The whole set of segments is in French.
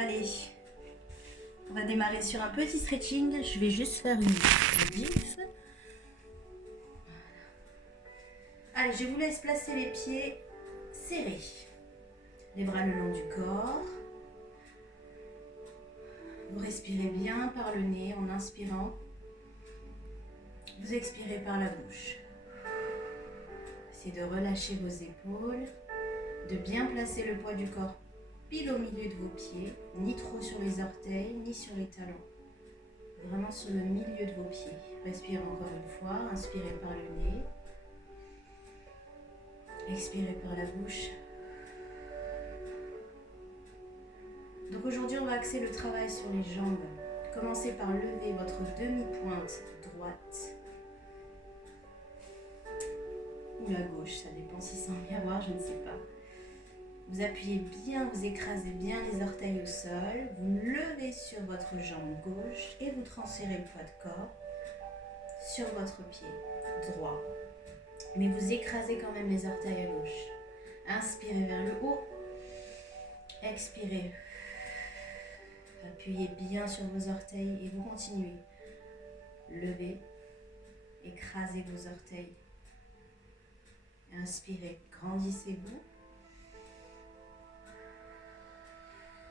Allez, on va démarrer sur un petit stretching. Je vais juste faire une diff. Allez, je vous laisse placer les pieds serrés. Les bras le long du corps. Vous respirez bien par le nez en inspirant. Vous expirez par la bouche. Essayez de relâcher vos épaules, de bien placer le poids du corps pile au milieu de vos pieds, ni trop sur les orteils, ni sur les talons. Vraiment sur le milieu de vos pieds. Respirez encore une fois, inspirez par le nez. Expirez par la bouche. Donc aujourd'hui, on va axer le travail sur les jambes. Commencez par lever votre demi-pointe droite ou la gauche, ça dépend si c'est en miroir, je ne sais pas. Vous appuyez bien, vous écrasez bien les orteils au sol, vous levez sur votre jambe gauche et vous transférez le poids de corps sur votre pied droit. Mais vous écrasez quand même les orteils à gauche. Inspirez vers le haut, expirez. Appuyez bien sur vos orteils et vous continuez. Levez, écrasez vos orteils. Inspirez, grandissez-vous.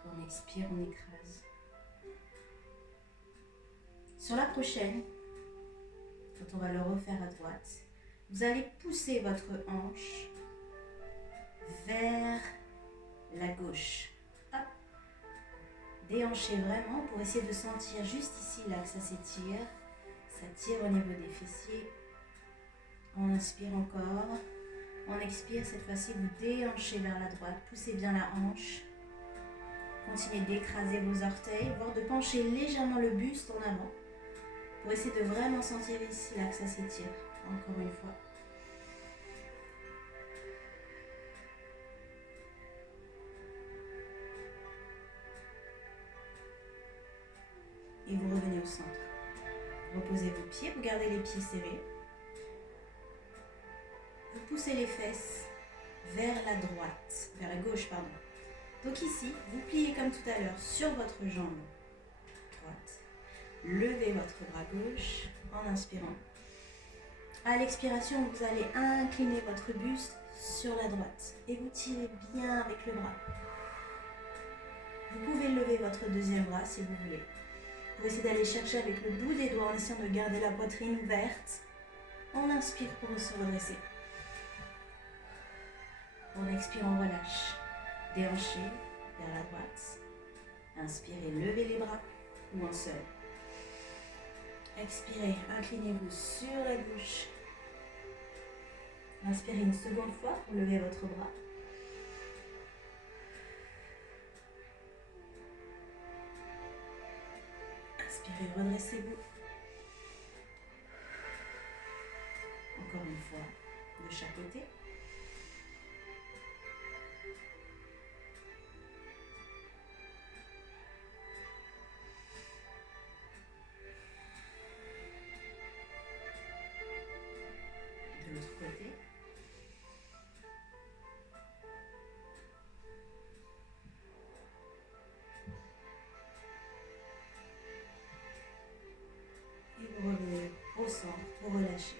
On expire, on écrase. Sur la prochaine, quand on va le refaire à droite, vous allez pousser votre hanche vers la gauche. Hop. Déhanchez vraiment pour essayer de sentir juste ici, là, que ça s'étire. Ça tire au niveau des fessiers. On inspire encore. On expire, cette fois-ci, vous déhanchez vers la droite. Poussez bien la hanche. Continuez d'écraser vos orteils, voire de pencher légèrement le buste en avant pour essayer de vraiment sentir ici, là, que ça s'étire. Encore une fois. Et vous revenez au centre. Reposez vos pieds, vous gardez les pieds serrés. Vous poussez les fesses vers la droite, vers la gauche, pardon. Donc ici, vous pliez comme tout à l'heure sur votre jambe droite. Levez votre bras gauche en inspirant. À l'expiration, vous allez incliner votre buste sur la droite et vous tirez bien avec le bras. Vous pouvez lever votre deuxième bras si vous voulez. Vous essayez d'aller chercher avec le bout des doigts en essayant de garder la poitrine ouverte. On inspire pour se redresser. On expire, on relâche. Déhanchez vers la droite. Inspirez, levez les bras ou en seul. Expirez, inclinez-vous sur la gauche. Inspirez une seconde fois pour lever votre bras. Inspirez, redressez-vous. Encore une fois, de chaque côté. De l'autre côté. Et vous revenez au centre pour relâcher.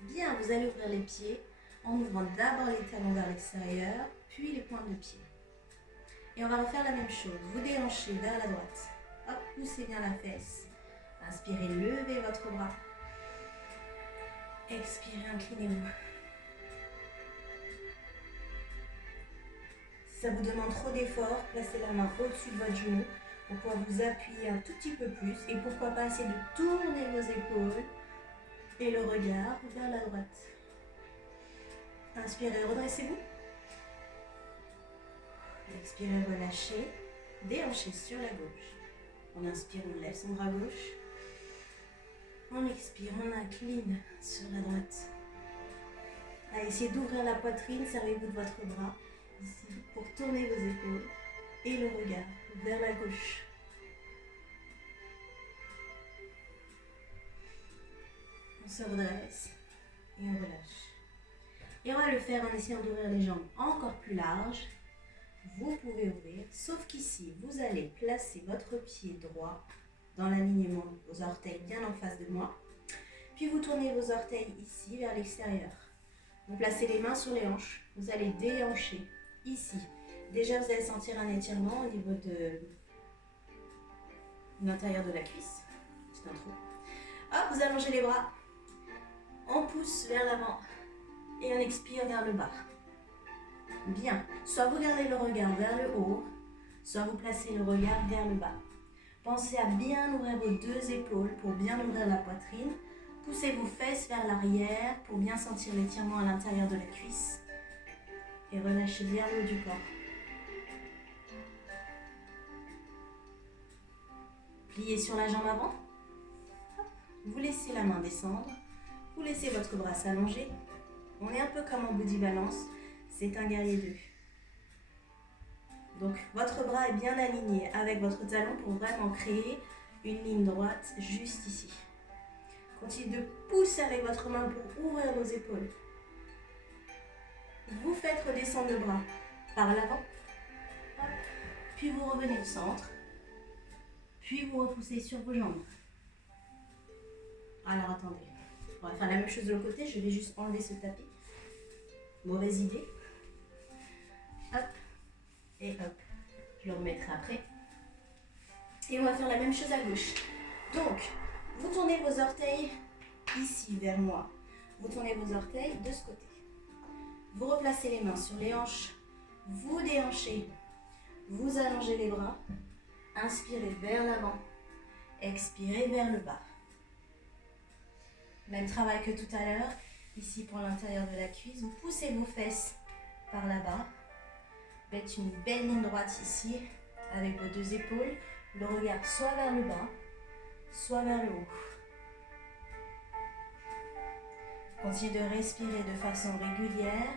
Bien, vous allez ouvrir les pieds en ouvrant d'abord les talons vers l'extérieur, puis les pointes de pied. Et on va refaire la même chose. Vous déhanchez vers la droite. Hop, poussez bien la fesse. Inspirez, levez votre bras. Expirez, inclinez-vous. Si ça vous demande trop d'effort, placez la main au-dessus de votre genou pour pouvoir vous appuyer un tout petit peu plus. Et pourquoi pas essayer de tourner vos épaules et le regard vers la droite. Inspirez, redressez-vous. Expirez, relâchez. Déhanchez sur la gauche. On inspire, on lève son bras gauche. On expire, on incline sur la droite. Allez, essayez d'ouvrir la poitrine, servez-vous de votre bras ici pour tourner vos épaules et le regard vers la gauche. On se redresse et on relâche. Et on va le faire en essayant d'ouvrir les jambes encore plus larges. vous pouvez ouvrir, sauf qu'ici, vous allez placer votre pied droit dans l'alignement, vos orteils bien en face de moi. Puis vous tournez vos orteils ici vers l'extérieur. Vous placez les mains sur les hanches. Vous allez déhancher ici. Déjà, vous allez sentir un étirement au niveau de l'intérieur de la cuisse. C'est un trou. Hop, vous allongez les bras. On pousse vers l'avant et on expire vers le bas. Bien. Soit vous gardez le regard vers le haut, soit vous placez le regard vers le bas. Pensez à bien ouvrir vos deux épaules pour bien ouvrir la poitrine. Poussez vos fesses vers l'arrière pour bien sentir l'étirement à l'intérieur de la cuisse. Et relâchez bien le haut du corps. Pliez sur la jambe avant. Vous laissez la main descendre. Vous laissez votre bras s'allonger. On est un peu comme en body balance. C'est un guerrier 2. Donc, votre bras est bien aligné avec votre talon pour vraiment créer une ligne droite juste ici. Continuez de pousser avec votre main pour ouvrir vos épaules. Vous faites redescendre le bras par l'avant. Puis vous revenez au centre. Puis vous repoussez sur vos jambes. Alors attendez. On va faire la même chose de l'autre côté. Je vais juste enlever ce tapis. Mauvaise idée. Hop. Et hop. Je le remettrai après. Et on va faire la même chose à gauche. Donc, vous tournez vos orteils ici vers moi. Vous tournez vos orteils de ce côté. Vous replacez les mains sur les hanches. Vous déhanchez. Vous allongez les bras. Inspirez vers l'avant. Expirez vers le bas. Même travail que tout à l'heure. Ici pour l'intérieur de la cuisse. Vous poussez vos fesses par là-bas. Faites une belle ligne droite ici. Avec vos deux épaules. Le regard soit vers le bas, soit vers le haut. Continuez de respirer de façon régulière.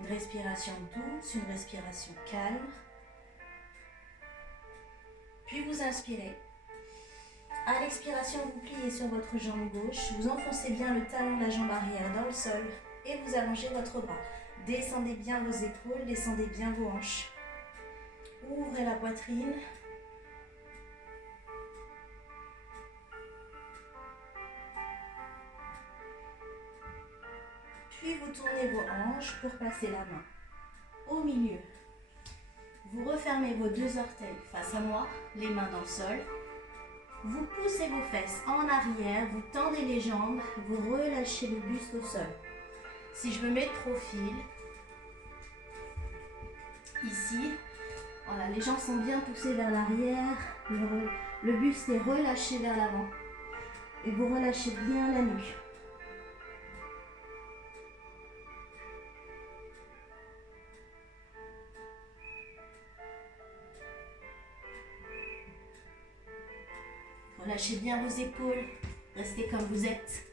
Une respiration douce, une respiration calme. Puis vous inspirez. À l'expiration, vous pliez sur votre jambe gauche. Vous enfoncez bien le talon de la jambe arrière dans le sol et vous allongez votre bras. Descendez bien vos épaules, descendez bien vos hanches. Ouvrez la poitrine. Puis vous tournez vos hanches pour placer la main au milieu. Vous refermez vos deux orteils face à moi, les mains dans le sol. Vous poussez vos fesses en arrière, vous tendez les jambes, vous relâchez le buste au sol. Si je me mets de profil, ici, voilà, les jambes sont bien poussées vers l'arrière, le buste est relâché vers l'avant. Et vous relâchez bien la nuque. Relâchez bien vos épaules, restez comme vous êtes.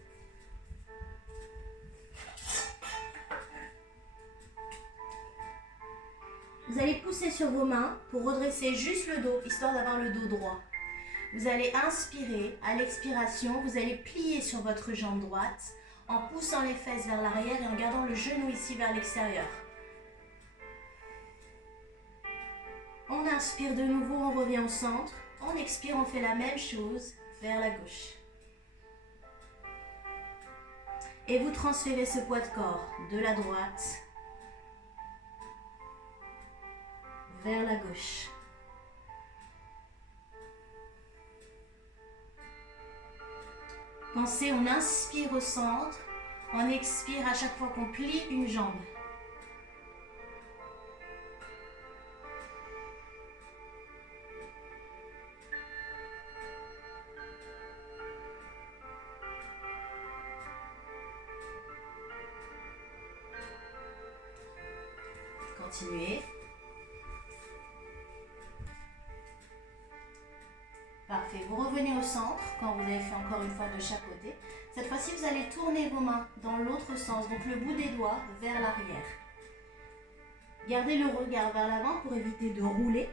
Vous allez pousser sur vos mains pour redresser juste le dos, histoire d'avoir le dos droit. Vous allez inspirer, à l'expiration, vous allez plier sur votre jambe droite en poussant les fesses vers l'arrière et en gardant le genou ici vers l'extérieur. On inspire de nouveau, on revient au centre. On expire, on fait la même chose vers la gauche. Et vous transférez ce poids de corps de la droite vers la gauche. Pensez, on inspire au centre, on expire à chaque fois qu'on plie une jambe. Continuez. Parfait. Vous revenez au centre quand vous avez fait encore une fois de chaque côté. Cette fois-ci, vous allez tourner vos mains dans l'autre sens, donc le bout des doigts vers l'arrière. Gardez le regard vers l'avant pour éviter de rouler.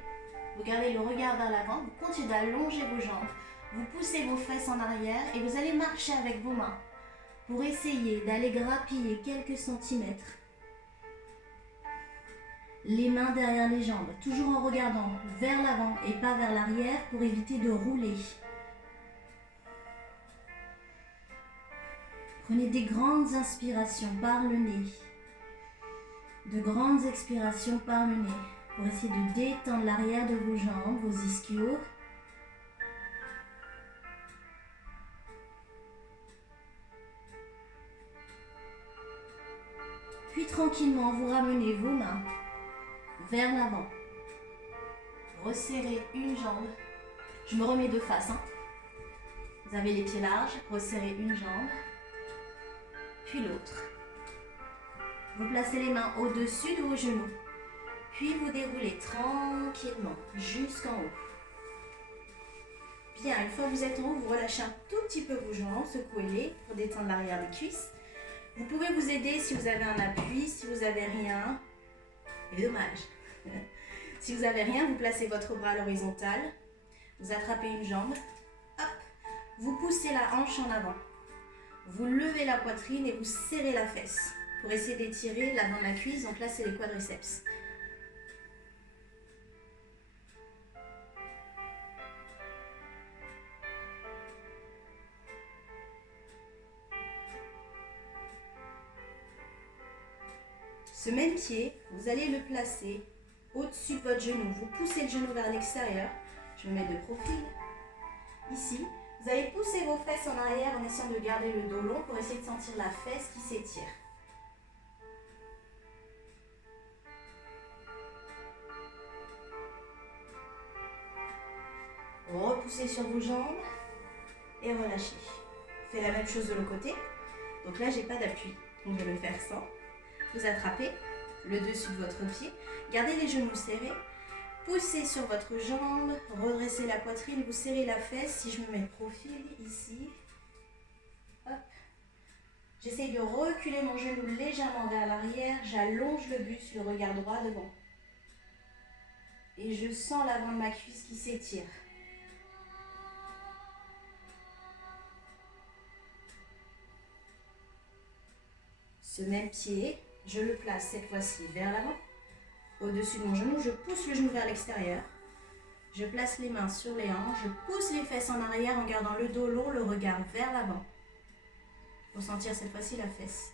Vous gardez le regard vers l'avant, vous continuez d'allonger vos jambes. Vous poussez vos fesses en arrière et vous allez marcher avec vos mains pour essayer d'aller grappiller quelques centimètres. Les mains derrière les jambes, toujours en regardant vers l'avant et pas vers l'arrière pour éviter de rouler. Prenez des grandes inspirations par le nez, de grandes expirations par le nez pour essayer de détendre l'arrière de vos jambes, vos ischios. Puis tranquillement, vous ramenez vos mains vers l'avant. Resserrez une jambe. Je me remets de face. Vous avez les pieds larges, resserrez une jambe, puis l'autre. Vous placez les mains au-dessus de vos genoux, puis vous déroulez tranquillement jusqu'en haut. Bien, une fois que vous êtes en haut, vous relâchez un tout petit peu vos jambes, secouez-les pour détendre l'arrière des cuisses. Vous pouvez vous aider si vous avez un appui, si vous n'avez rien. C'est dommage. Si vous n'avez rien, vous placez votre bras à l'horizontale, vous attrapez une jambe, hop, vous poussez la hanche en avant. Vous levez la poitrine et vous serrez la fesse pour essayer d'étirer l'avant de la cuisse. Donc là, c'est les quadriceps. Ce même pied, vous allez le placer au-dessus de votre genou. Vous poussez le genou vers l'extérieur. Je me mets de profil. Ici, vous allez pousser vos fesses en arrière en essayant de garder le dos long pour essayer de sentir la fesse qui s'étire. Repoussez sur vos jambes et relâchez. Faites la même chose de l'autre côté. Donc là, j'ai pas d'appui. Donc je vais le faire sans. Vous attrapez le dessus de votre pied. Gardez les genoux serrés. Poussez sur votre jambe. Redressez la poitrine. Vous serrez la fesse. Si je me mets de profil ici. Hop. J'essaye de reculer mon genou légèrement vers l'arrière. J'allonge le buste, le regard droit devant. Et je sens l'avant de ma cuisse qui s'étire. Ce même pied, je le place cette fois-ci vers l'avant. Au-dessus de mon genou, je pousse le genou vers l'extérieur. Je place les mains sur les hanches. Je pousse les fesses en arrière en gardant le dos long, le regard vers l'avant. Pour sentir cette fois-ci la fesse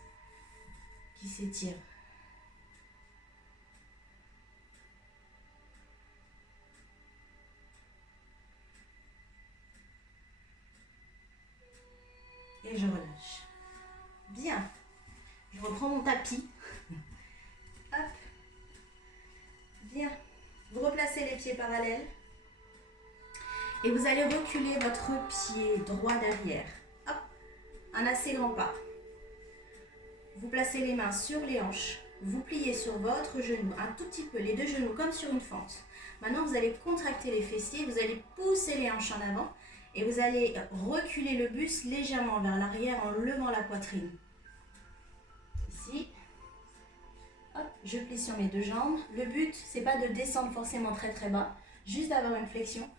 qui s'étire. Et je relâche. Bien. Je reprends mon tapis. Hop. Bien. Vous replacez les pieds parallèles. Et vous allez reculer votre pied droit derrière. Hop. Un assez grand pas. Vous placez les mains sur les hanches. Vous pliez sur votre genou un tout petit peu, les deux genoux comme sur une fente. Maintenant, vous allez contracter les fessiers. Vous allez pousser les hanches en avant. Et vous allez reculer le buste légèrement vers l'arrière en levant la poitrine. Ici. Hop, je plie sur mes deux jambes. Le but, c'est pas de descendre forcément très très bas, juste d'avoir une flexion.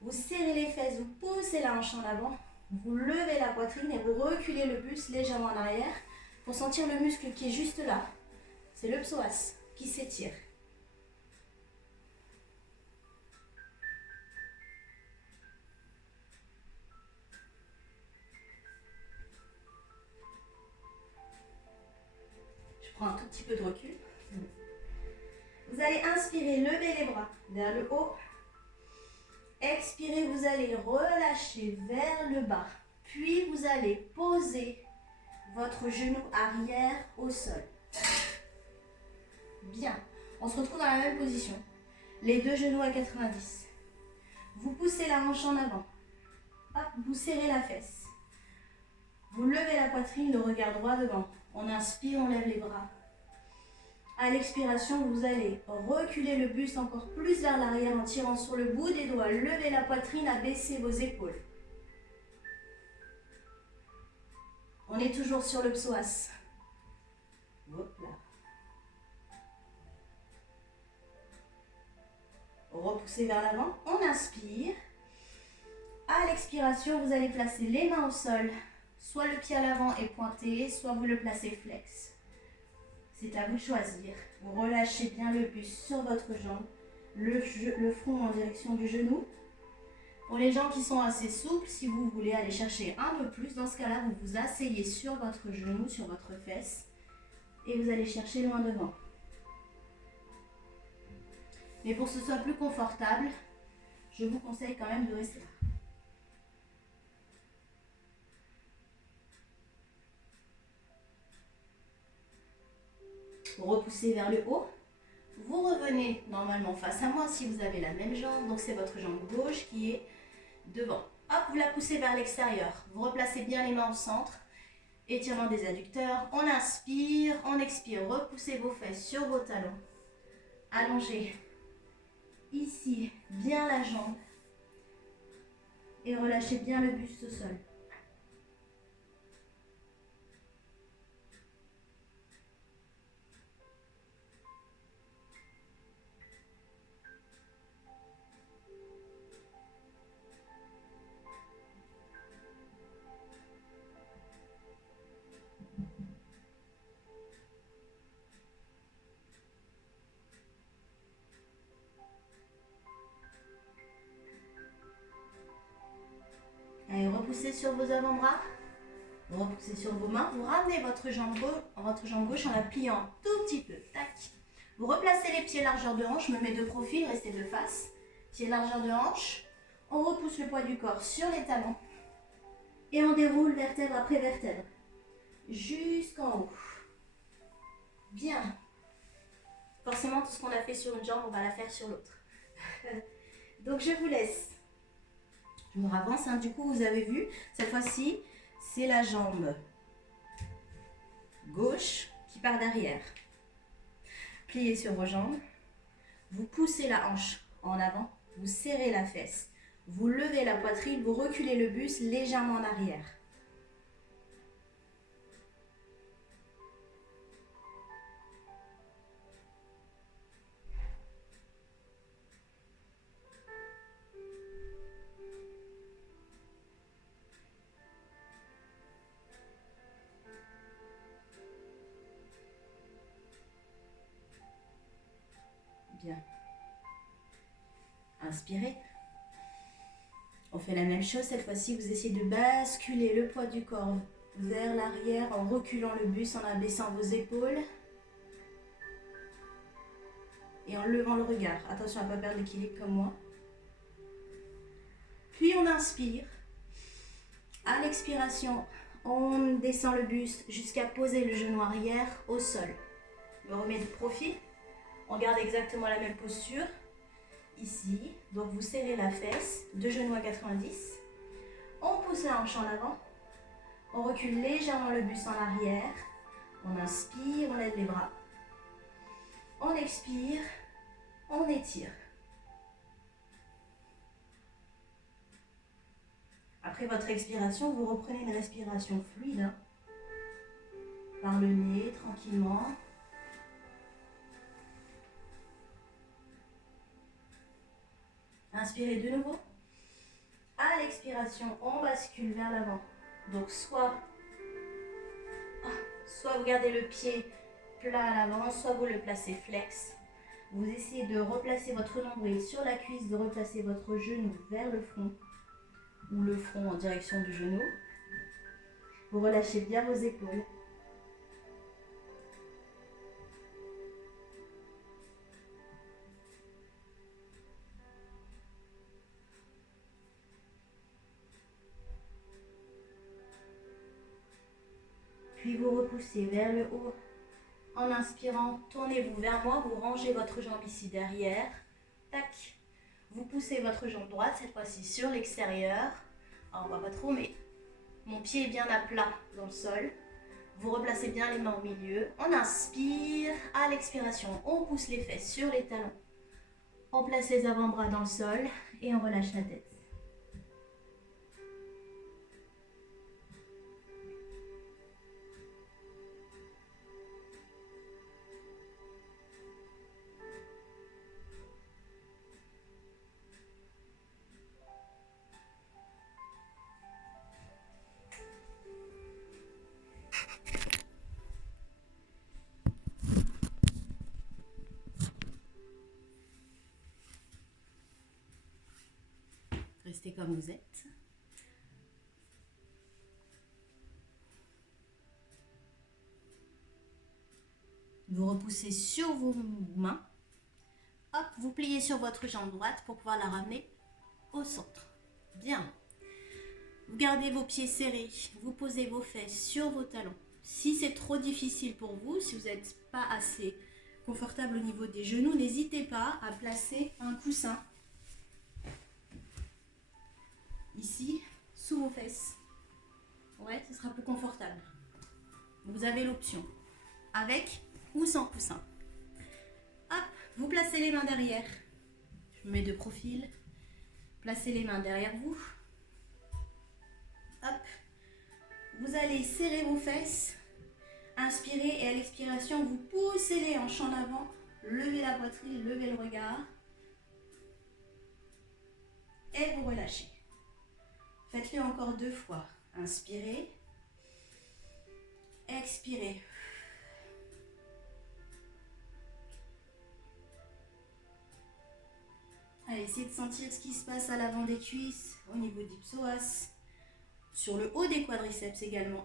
Vous serrez les fesses, vous poussez la hanche en avant, vous levez la poitrine et vous reculez le buste légèrement en arrière pour sentir le muscle qui est juste là. C'est le psoas qui s'étire. Je prends un tout petit peu de recul. Vous allez inspirer, lever les bras vers le haut. Expirez, vous allez relâcher vers le bas. Puis vous allez poser votre genou arrière au sol. Bien. On se retrouve dans la même position. Les deux genoux à 90. Vous poussez la hanche en avant. Hop, vous serrez la fesse. Vous levez la poitrine, le regard droit devant. On inspire, on lève les bras. À l'expiration, vous allez reculer le buste encore plus vers l'arrière en tirant sur le bout des doigts. Levez la poitrine, abaissez vos épaules. On est toujours sur le psoas. Hop là. Repoussez vers l'avant. On inspire. À l'expiration, vous allez placer les mains au sol. Soit le pied à l'avant est pointé, soit vous le placez flex. C'est à vous de choisir. Vous relâchez bien le buste sur votre jambe, le front en direction du genou. Pour les gens qui sont assez souples, si vous voulez aller chercher un peu plus, dans ce cas-là, vous vous asseyez sur votre genou, sur votre fesse, et vous allez chercher loin devant. Mais pour que ce soit plus confortable, je vous conseille quand même de rester là. Vous repoussez vers le haut. Vous revenez normalement face à moi si vous avez la même jambe. Donc c'est votre jambe gauche qui est devant. Hop, vous la poussez vers l'extérieur. Vous replacez bien les mains au centre. Étirement des adducteurs. On inspire, on expire. Repoussez vos fesses sur vos talons. Allongez ici bien la jambe. Et relâchez bien le buste au sol. Allez, repoussez sur vos avant-bras. Repoussez sur vos mains. Vous ramenez votre jambe gauche en la pliant un tout petit peu. Tac. Vous replacez les pieds largeur de hanche. Je me mets de profil, restez de face. Pieds largeur de hanche. On repousse le poids du corps sur les talons. Et on déroule vertèbre après vertèbre. Jusqu'en haut. Bien. Forcément, tout ce qu'on a fait sur une jambe, on va la faire sur l'autre. Donc, je vous laisse. Je me ravance. Du coup, vous avez vu, cette fois-ci, c'est la jambe gauche qui part derrière. Pliez sur vos jambes. Vous poussez la hanche en avant. Vous serrez la fesse. Vous levez la poitrine. Vous reculez le buste légèrement en arrière. Bien. Inspirez. On fait la même chose. Cette fois-ci, vous essayez de basculer le poids du corps vers l'arrière en reculant le buste, en abaissant vos épaules. Et en levant le regard. Attention à ne pas perdre l'équilibre comme moi. Puis on inspire. À l'expiration, on descend le buste jusqu'à poser le genou arrière au sol. On remet de profil. On garde exactement la même posture. Ici, donc vous serrez la fesse, deux genoux à 90. On pousse la hanche en avant. On recule légèrement le buste en arrière. On inspire, on lève les bras. On expire, on étire. Après votre expiration, vous reprenez une respiration fluide. Par le nez, tranquillement. Inspirez de nouveau. À l'expiration, on bascule vers l'avant. Donc soit vous gardez le pied plat à l'avant, soit vous le placez flex. Vous essayez de replacer votre nombril sur la cuisse, de replacer votre genou vers le front ou le front en direction du genou. Vous relâchez bien vos épaules. Puis vous repoussez vers le haut. En inspirant, tournez-vous vers moi, vous rangez votre jambe ici derrière. Tac. Vous poussez votre jambe droite, cette fois-ci sur l'extérieur. Alors, on ne voit pas trop, mais mon pied est bien à plat dans le sol. Vous replacez bien les mains au milieu. On inspire. À l'expiration, on pousse les fesses sur les talons. On place les avant-bras dans le sol et on relâche la tête. restez comme vous êtes. Vous repoussez sur vos mains. Hop, vous pliez sur votre jambe droite pour pouvoir la ramener au centre. Bien. Vous gardez vos pieds serrés. Vous posez vos fesses sur vos talons. Si c'est trop difficile pour vous, si vous n'êtes pas assez confortable au niveau des genoux, n'hésitez pas à placer un coussin ici, sous vos fesses. Ouais, ce sera plus confortable. Vous avez l'option, avec ou sans coussin. Hop, vous placez les mains derrière. Je me mets de profil. Placez les mains derrière vous. Hop. Vous allez serrer vos fesses. Inspirez et à l'expiration, vous poussez les hanches en avant. Levez la poitrine, levez le regard. Et vous relâchez. Faites-le encore 2 fois. Inspirez. Expirez. Allez, essayez de sentir ce qui se passe à l'avant des cuisses, au niveau du psoas, sur le haut des quadriceps également.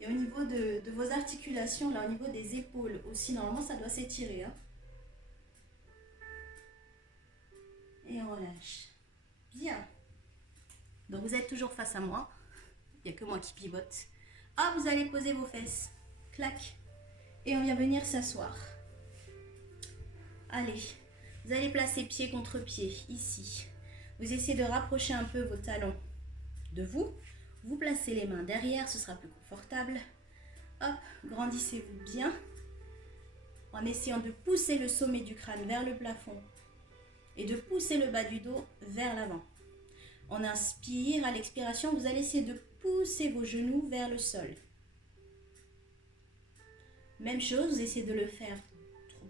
Et au niveau de vos articulations, là, au niveau des épaules aussi, normalement, ça doit s'étirer. Hein. Et on relâche. Bien. Donc, vous êtes toujours face à moi. Il n'y a que moi qui pivote. Ah, vous allez poser vos fesses. Clac. Et on vient venir s'asseoir. Allez. Vous allez placer pied contre pied, ici. Vous essayez de rapprocher un peu vos talons de vous. Vous placez les mains derrière, ce sera plus confortable. Hop, grandissez-vous bien. En essayant de pousser le sommet du crâne vers le plafond. Et de pousser le bas du dos vers l'avant. On inspire, à l'expiration, vous allez essayer de pousser vos genoux vers le sol. Même chose, vous essayez de le faire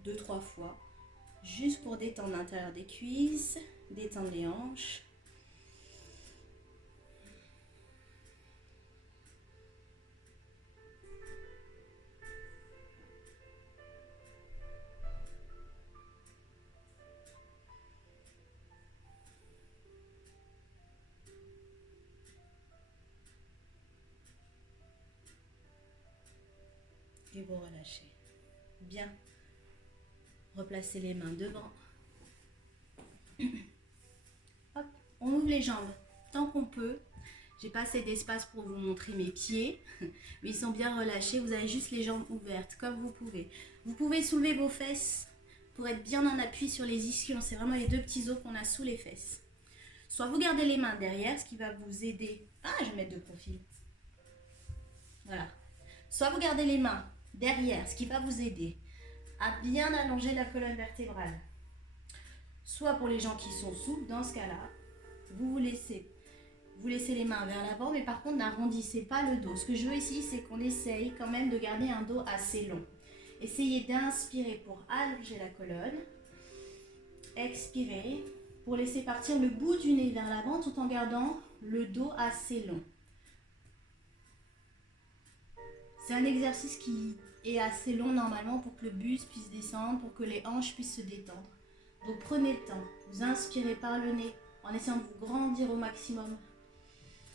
2-3 fois. Juste pour détendre l'intérieur des cuisses, détendre les hanches. Et vous relâchez. Bien. Replacez les mains devant. Hop, on ouvre les jambes tant qu'on peut. J'ai pas assez d'espace pour vous montrer mes pieds, mais ils sont bien relâchés. Vous avez juste les jambes ouvertes, comme vous pouvez. Vous pouvez soulever vos fesses pour être bien en appui sur les ischions. C'est vraiment les 2 petits os qu'on a sous les fesses. Soit vous gardez les mains derrière, ce qui va vous aider. Ah, je vais mettre de profil. Voilà. Soit vous gardez les mains derrière, ce qui va vous aider à bien allonger la colonne vertébrale. Soit pour les gens qui sont souples, dans ce cas-là, vous laissez les mains vers l'avant, mais par contre, n'arrondissez pas le dos. Ce que je veux ici, c'est qu'on essaye quand même de garder un dos assez long. Essayez d'inspirer pour allonger la colonne. Expirez pour laisser partir le bout du nez vers l'avant tout en gardant le dos assez long. C'est un exercice qui est assez long normalement pour que le buste puisse descendre, pour que les hanches puissent se détendre. Donc prenez le temps, vous inspirez par le nez en essayant de vous grandir au maximum.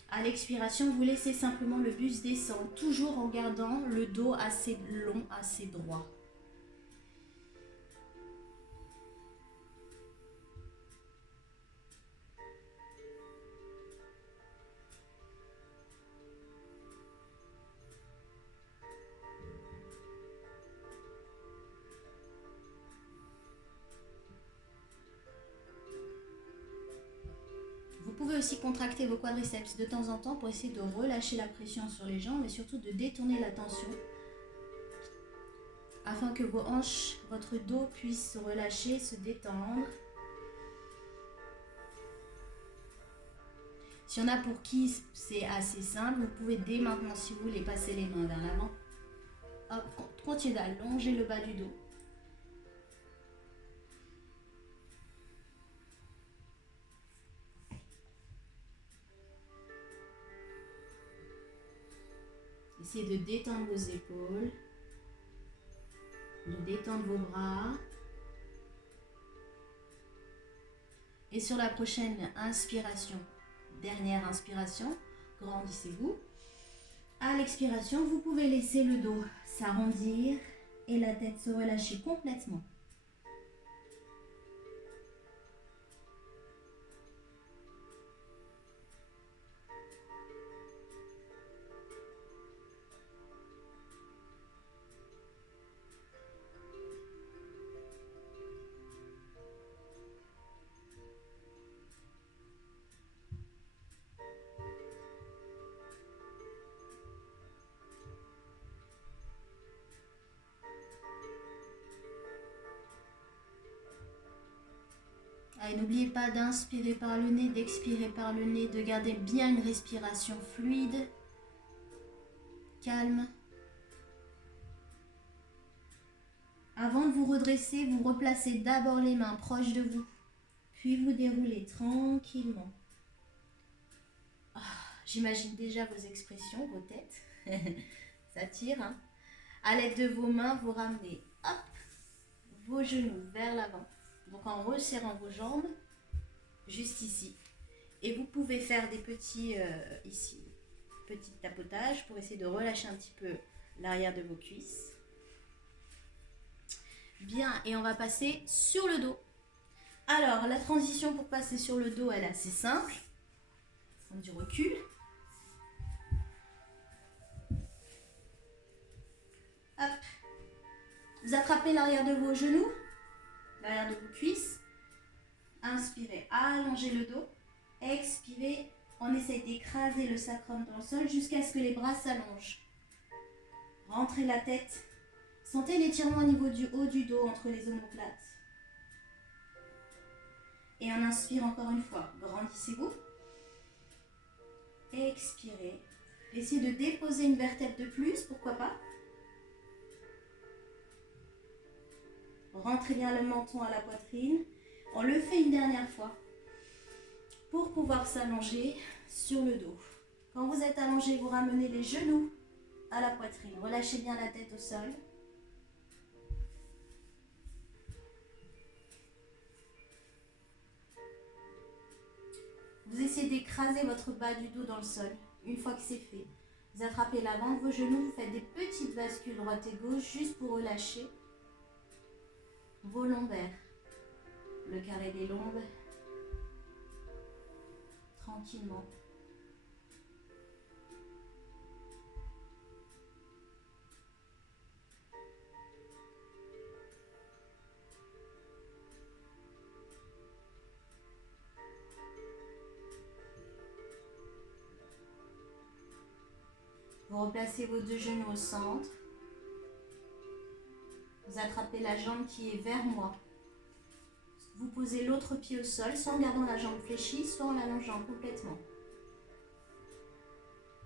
À l'expiration, vous laissez simplement le buste descendre, toujours en gardant le dos assez long, assez droit. Vous pouvez aussi contracter vos quadriceps de temps en temps pour essayer de relâcher la pression sur les jambes et surtout de détourner la tension afin que vos hanches, votre dos puisse se relâcher, se détendre. S'il y en a pour qui c'est assez simple, vous pouvez dès maintenant, si vous voulez, passer les mains vers l'avant. Hop, continuez d'allonger le bas du dos. Essayez de détendre vos épaules, de détendre vos bras. Et sur la prochaine inspiration, dernière inspiration, grandissez-vous. À l'expiration, vous pouvez laisser le dos s'arrondir et la tête se relâcher complètement. Et n'oubliez pas d'inspirer par le nez, d'expirer par le nez, de garder bien une respiration fluide, calme. Avant de vous redresser, vous replacez d'abord les mains proches de vous, puis vous déroulez tranquillement. J'imagine déjà vos expressions, vos têtes. Ça tire, hein? À l'aide de vos mains, vous ramenez vos genoux vers l'avant. Donc en resserrant vos jambes, juste ici. Et vous pouvez faire des petits tapotages pour essayer de relâcher un petit peu l'arrière de vos cuisses. Bien, et on va passer sur le dos. Alors, la transition pour passer sur le dos, elle est assez simple. Prendre du recul. Hop. Vous attrapez l'arrière de vos genoux, l'arrière de vos cuisses. Inspirez, allongez le dos. Expirez, on essaie d'écraser le sacrum dans le sol jusqu'à ce que les bras s'allongent. Rentrez la tête. Sentez l'étirement au niveau du haut du dos entre les omoplates. Et on inspire encore une fois. Grandissez-vous. Expirez. Essayez de déposer une vertèbre de plus, pourquoi pas. Rentrez bien le menton à la poitrine. On le fait une dernière fois pour pouvoir s'allonger sur le dos. Quand vous êtes allongé, vous ramenez les genoux à la poitrine. Relâchez bien la tête au sol. Vous essayez d'écraser votre bas du dos dans le sol. Une fois que c'est fait, vous attrapez l'avant de vos genoux, vous faites des petites bascules droite et gauche juste pour relâcher vos lombaires. Le carré des lombes. Tranquillement. Vous replacez vos deux genoux au centre. Vous attrapez la jambe qui est vers moi. Vous posez l'autre pied au sol, soit en gardant la jambe fléchie, soit en l'allongeant complètement.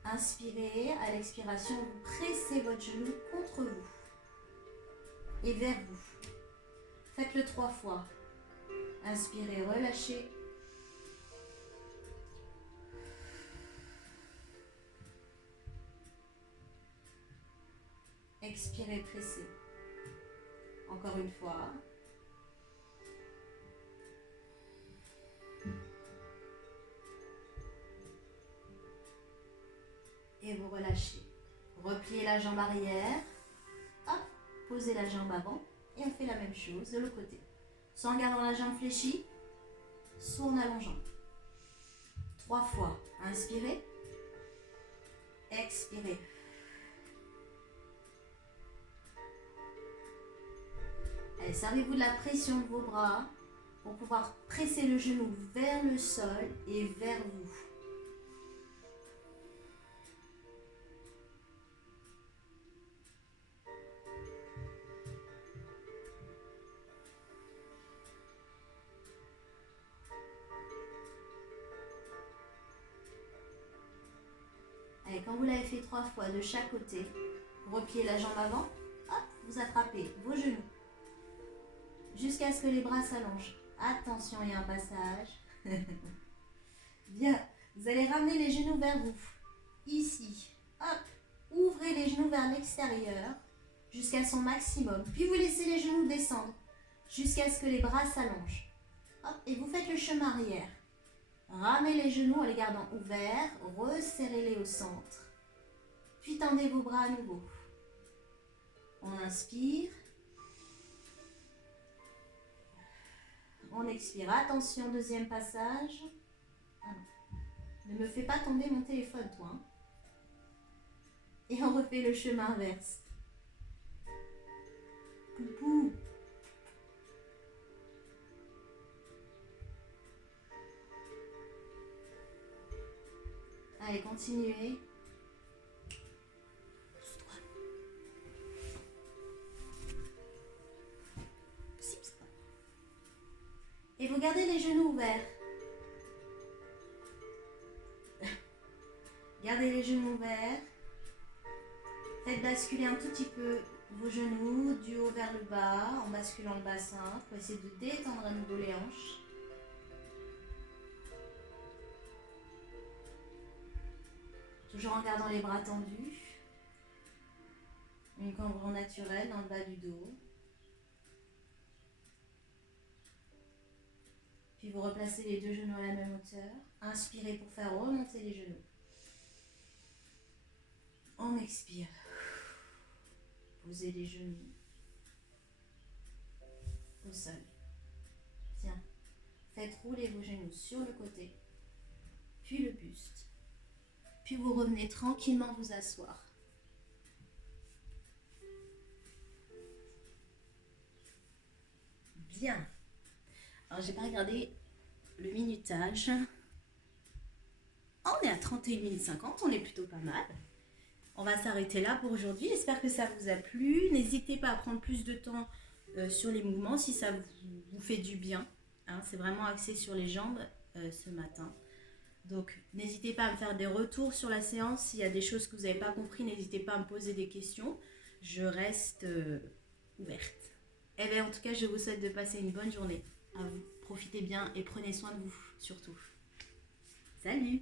Inspirez, à l'expiration, vous pressez votre genou contre vous et vers vous. Faites-le 3 fois. Inspirez, relâchez. Expirez, pressez. Encore une fois. Et vous relâchez. Repliez la jambe arrière. Hop, posez la jambe avant. Et on fait la même chose de l'autre côté. Soit en gardant la jambe fléchie, soit en allongeant. 3 fois. Inspirez. Expirez. Allez, servez-vous de la pression de vos bras pour pouvoir presser le genou vers le sol et vers vous. Allez, quand vous l'avez fait 3 fois de chaque côté, vous repliez la jambe avant, hop, vous attrapez vos genoux jusqu'à ce que les bras s'allongent. Attention, il y a un passage. Bien, vous allez ramener les genoux vers vous. Ici, hop, ouvrez les genoux vers l'extérieur jusqu'à son maximum. Puis vous laissez les genoux descendre jusqu'à ce que les bras s'allongent. Hop, et vous faites le chemin arrière. Ramez les genoux en les gardant ouverts, resserrez-les au centre. Puis tendez vos bras à nouveau. On inspire. On expire. Attention, deuxième passage. Ah non. Ne me fais pas tomber mon téléphone, toi. Hein. Et on refait le chemin inverse. Poupou. Allez, continuez. Pousse-toi. Pousse-toi. Et vous gardez les genoux ouverts. Gardez les genoux ouverts. Faites basculer un tout petit peu vos genoux du haut vers le bas en basculant le bassin pour essayer de détendre à nouveau les hanches. Toujours en gardant les bras tendus. Une cambrure naturelle dans le bas du dos. Puis vous replacez les deux genoux à la même hauteur. Inspirez pour faire remonter les genoux. On expire. Posez les genoux au sol. Bien. Faites rouler vos genoux sur le côté, puis le buste. Puis vous revenez tranquillement vous asseoir. Bien. Alors, j'ai pas regardé le minutage. On est à 31 minutes 50, on est plutôt pas mal. On va s'arrêter là pour aujourd'hui. J'espère que ça vous a plu. N'hésitez pas à prendre plus de temps sur les mouvements si ça vous fait du bien. Hein, c'est vraiment axé sur les jambes ce matin. Donc, n'hésitez pas à me faire des retours sur la séance. S'il y a des choses que vous n'avez pas compris, n'hésitez pas à me poser des questions. Je reste ouverte. Et bien, en tout cas, je vous souhaite de passer une bonne journée. À vous. Profitez bien et prenez soin de vous, surtout. Salut!